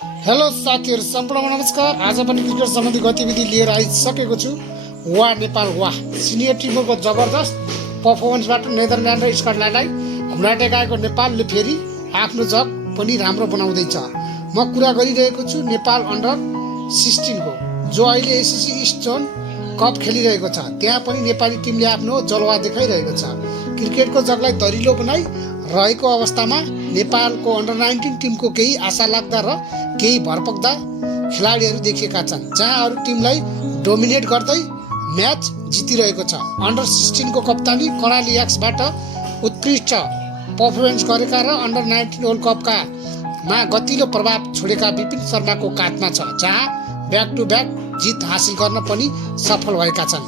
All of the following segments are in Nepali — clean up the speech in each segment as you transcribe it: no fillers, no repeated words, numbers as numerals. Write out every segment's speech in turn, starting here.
हेलो साथीहरु, सम्पूर्ण नमस्कार। आज पनि क्रिकेट सम्बन्धी गतिविधि लिएर आइसकेको छु। वाह नेपाल वाह! सिनियर टिमको जबरदस्त पर्फर्मेन्सबाट नेदरल्यान्ड र स्कटल्यान्डलाई घुम्राटे गएको नेपालले फेरि आफ्नो जग पनि राम्रो बनाउँदैछ। म कुरा गरिरहेको छु नेपाल अन्डर 16 को, जो अहिले एसएससी इस्ट जोन कप खेलिरहेको छ। त्यहाँ पनि नेपाली टिमले आफ्नो जलवा देखाइरहेको छ। क्रिकेटको जगलाई दरिलो बनाई रहेको अवस्थामा नेपालको अन्डर 19 टिमको केही आशा लाग्दा र केही भरपर्दा खेलाडीहरू देखिएका छन्, जहाँ अरू टिमलाई डोमिनेट गर्दै म्याच जितिरहेको छ। अन्डर 16 को कप्तानी कर्णाली एक्सबाट उत्कृष्ट पर्फर्मेन्स गरेका र अन्डर 19 वर्ल्ड कपका मा गतिलो प्रभाव छोडेका विपिन शर्माको काखमा छ, जहाँ ब्याक टु ब्याक जित हासिल गर्न पनि सफल भएका छन्।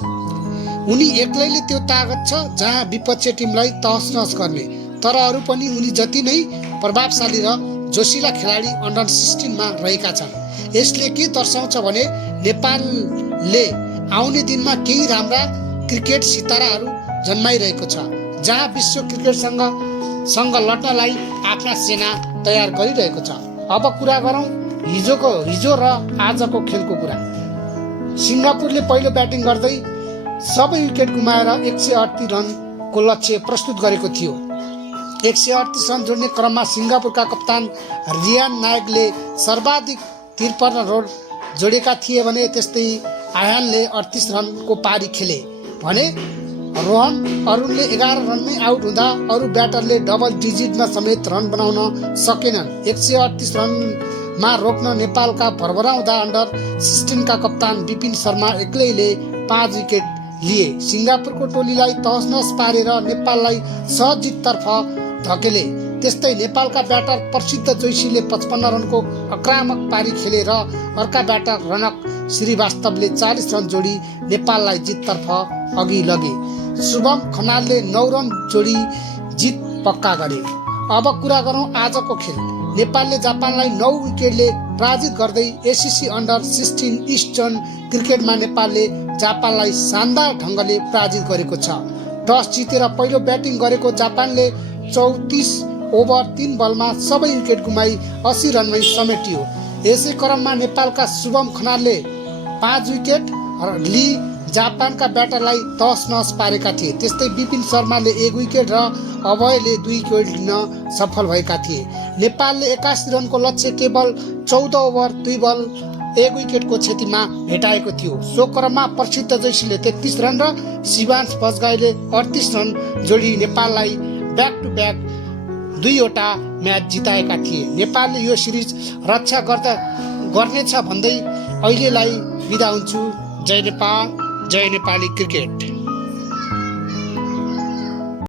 उनी एक्लैले त्यो तागत छ जहाँ विपक्षी टिमलाई तहस नहस गर्ने, तर अरू पनि उनी जति नै प्रभावशाली र जोसिला खेलाडी अन्डर 16 मा रहेका छन्। यसले के दर्शाउँछ भने नेपालले आउने दिनमा केही राम्रा क्रिकेट सिताराहरू जन्माइरहेको छ, जहाँ विश्व क्रिकेटसँग लड्नलाई आफ्ना सेना तयार गरिरहेको छ। अब कुरा गरौँ हिजो र आजको खेलको कुरा। सिङ्गापुरले पहिलो ब्याटिङ गर्दै सबै विकेट गुमाएर 138 रनको लक्ष्य प्रस्तुत गरेको थियो। 138 रन जोड्ने क्रममा सिङ्गापुरका कप्तान रियान नायकले सर्वाधिक 53 रन जोडेका थिए भने त्यस्तै आयानले 38 रनको पारी खेले भने रोहन अरुणले 11 रनमै आउट हुँदा अरू ब्याटरले डबल डिजिटमा समेत रन बनाउन सकेनन्। 138 रनमा रोक्न नेपालका भरभराउँदा अन्डर 16 का कप्तान विपिन शर्मा एक्लैले 5 विकेट लिए। सिङ्गापुरको टोलीलाई तहस पारेर नेपाललाई सहज जिततर्फ धकेले। त्यस्तै नेपालका ब्याटर प्रसिद्ध जोशीले 55 रनको आक्रामक पारी खेले र अर्का ब्याटर रनक श्रीवास्तवले 40 रन जोडी नेपाललाई जिततर्फ अघि लगे। शुभम खनालले 9 रन जोडी जित पक्का गरे। अब कुरा गरौँ आजको खेल। नेपालले जापानलाई 9 विकेटले पराजित गर्दै एसएससी अन्डर 16 इस्ट जोन क्रिकेटमा नेपालले जापानलाई शानदार ढङ्गले पराजित गरेको छ। टस जितेर पहिलो ब्याटिङ गरेको जापानले 34 ओभर 3 बलमा सबै विकेट गुमाई 80 रनमै समेटियो। यसै क्रममा नेपालका शुभम खनालले 5 विकेट लिई जापानका ब्याटरलाई तहस नहस पारेका थिए। त्यस्तै विपिन शर्माले 1 विकेट र अभयले 2 विकेट लिन सफल भएका थिए। नेपालले 81 रनको लक्ष्य केवल 14 ओभर 2 बल 1 विकेटको क्षतिमा भेटाएको थियो। सो क्रममा प्रसिद्ध जोशीले 33 रन र शिवांश बजगाईले 38 रन जोडी नेपाललाई ब्याक टु ब्याक 2 वटा म्याच जिताएका थिए। नेपालले यो सिरिज रक्षा गर्नेछ भन्दै अहिलेलाई बिदा हुन्छु। जय नेपाल, जय नेपाली क्रिकेट।